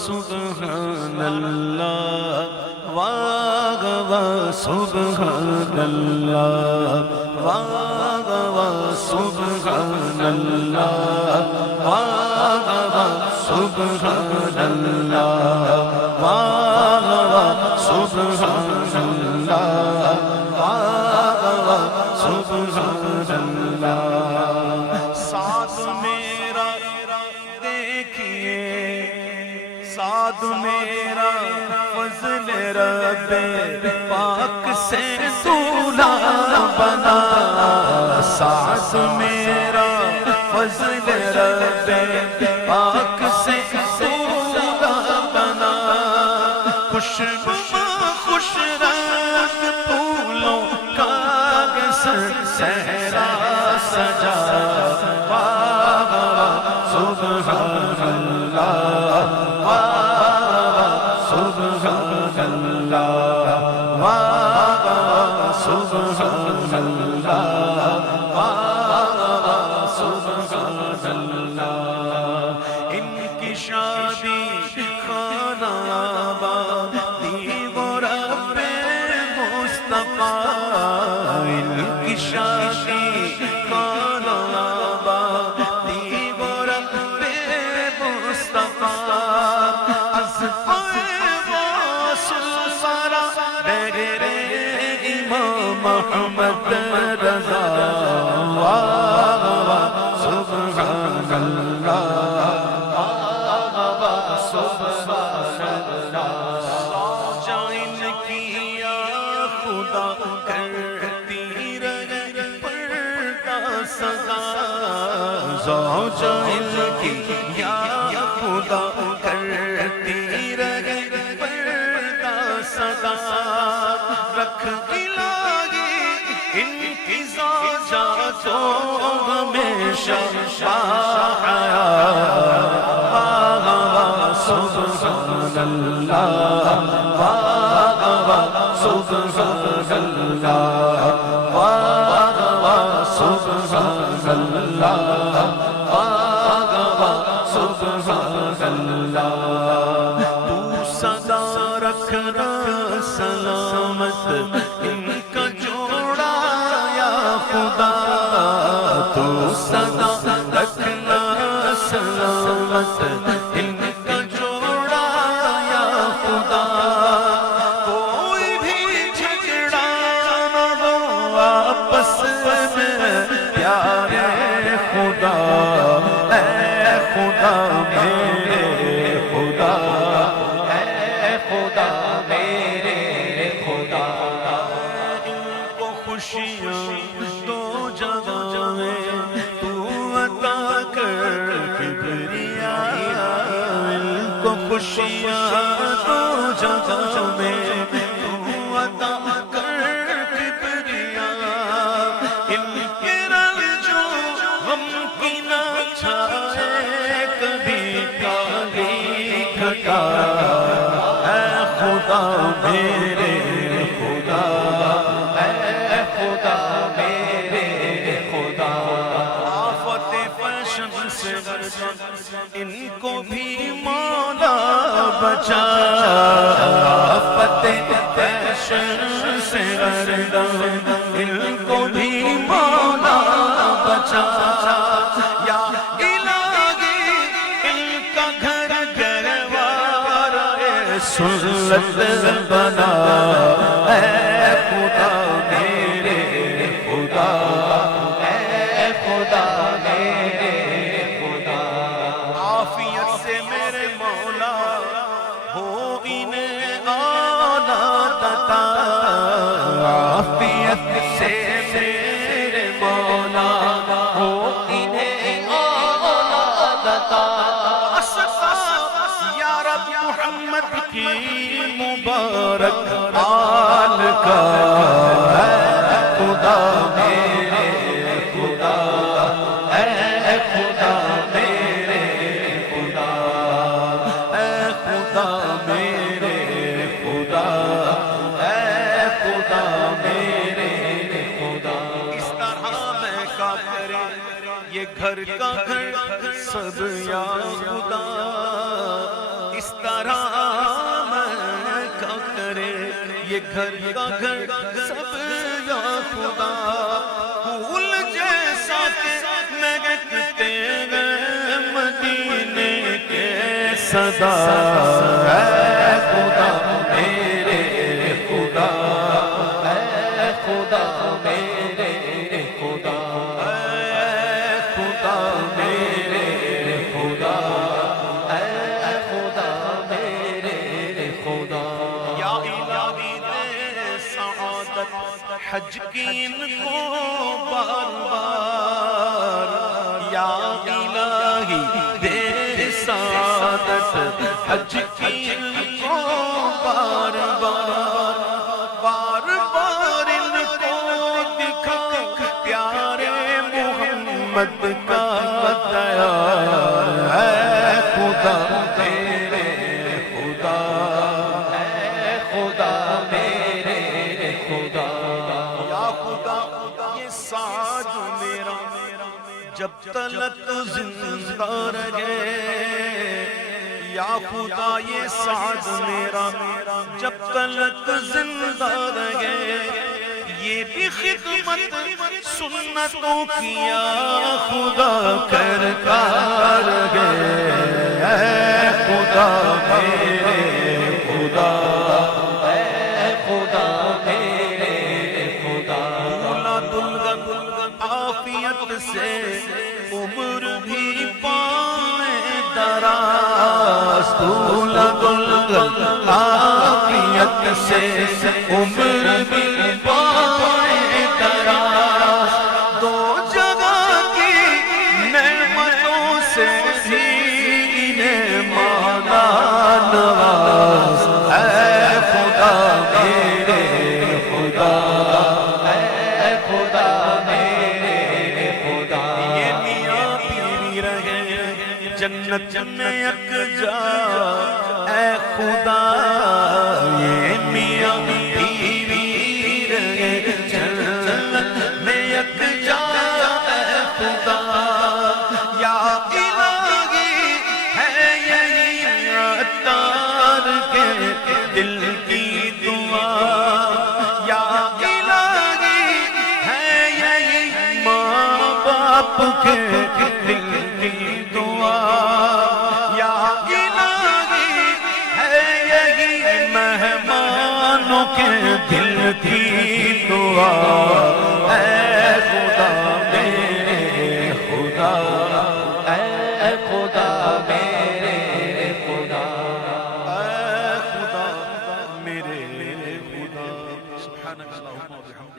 سبحان اللہ واہ واہ سبحان اللہ واہ واہ سبحان اللہ واہ واہ سبحان اللہ واہ واہ سبحان اللہ واہ واہ سبحان اللہ ساتھ میرا دیکھیے ساتھ میرا فضل رب پاک سے دولا بنا ساتھ میرا فضل رب پاک سے دولا بنا خوشبو خوش رنگ پھولوں کا صحرا سجا واہ واہ سبحان اللہ واہ سبحان اللہ واہ سبحان اللہ واہ سبحان اللہ ان کی شادی خانہ آبادی وہ رب مصطفیٰ ان کی شادی خانہ آبادی وہ رب مصطفیٰ از امام محمد رضا واہ واہ سبحان اللہ واہ سبحان اللہ جائن کیا خدا کرتی رہے پردہ سزا زوجائن کیا خدا کرتی رہے پردہ سزا رکھ تو ہمیشہ شاہیا واہ سبحان اللہ واہ سبحان اللہ واہ سبحان اللہ واہ سبحان اللہ تو صدا رکھنا سلامت ان کا جوڑا یا خدا تو صدا رکھنا سلامت ان کا جوڑا یا خدا کوئی بھی جھگڑا نہ ہو آپس میں پیارے خدا اے خدا میرے خدا اے خدا میرے خدا ان کو خوشیاں دو جگہ میں تو عطا کر کبریا ان کو خوشیاں دو جگہ میں تو عطا کر کبریا ان کے رنگ جو غم کی نہ چھائے کبھی کالی گھٹا اے خدا میرے خدا اے خدا میرے خدا آفت فیشن سے ان کو بھی مولا بچا آفت فیشن سے ان کو بھی مولا بچا یا الہی ان کا گھر گھروار سنت بنا اے خدا میرے خدا اے خدا میرے خدا عافیت سے میرے مولا ہو انہیں اولاد عطا عافیت سے میرے مولا ہو انہیں اولاد عطا یا رب محمد کی مبارک آل کا اے خدا میرے خدا اے خدا میرے خدا اے خدا میرے خدا اے خدا میرے خدا اس طرح میں کا کرے یہ گھر کا گھر سب یا خدا اس طرح یہ گھر کا گھر سب یا خدا پھول جیسا کہ مہکتے ہیں مدینے کے صدا اے خدا میرے خدا اے خدا میرے خدا اے خدا میرے خدا اے خدا میرے خدا یا الہی دے سعادت حج کی ان کو بار بار یا الہی دے سعادت حج کی ان کو بار بار بار بار ان کو دکھا پیارے محمد کا دیار اے خدا میرے خدا اے خدا میرے خدا یا خدا یہ ساج میرا جب تلک زندہ رہے یا خدا یہ ساز میرا جب تلک زندہ رہے یہ بھی خدمت سنتوں کی یا خدا کرتا رہے اے خدا میرے خدا اے خدا میرے خدا مولا دلگن عافیت سے عمر بھی پائے دراز مولا دلگن عافیت سے عمر بھی پائے دراز دو جگہ کی نعمتوں سے بھی انہیں مانا نواز اے خدا میرے خدا اے خدا میرے خدا یہ میاں بیوی رہے جنت میں یکجا اے خدا یہ میاں بیوی رہے جنت میں یکجا اے خدا یا الہی ہے یہی عطار کے دل کی دعا یا الہی ہے یہی ماں باپ کے دل کی دعا یا الہی ہے یہی مہمانوں کے دل کی دعا اے خدا میرے خدا اے خدا میرے خدا اے خدا میرے خدا سبحانک اللہم و بحمدک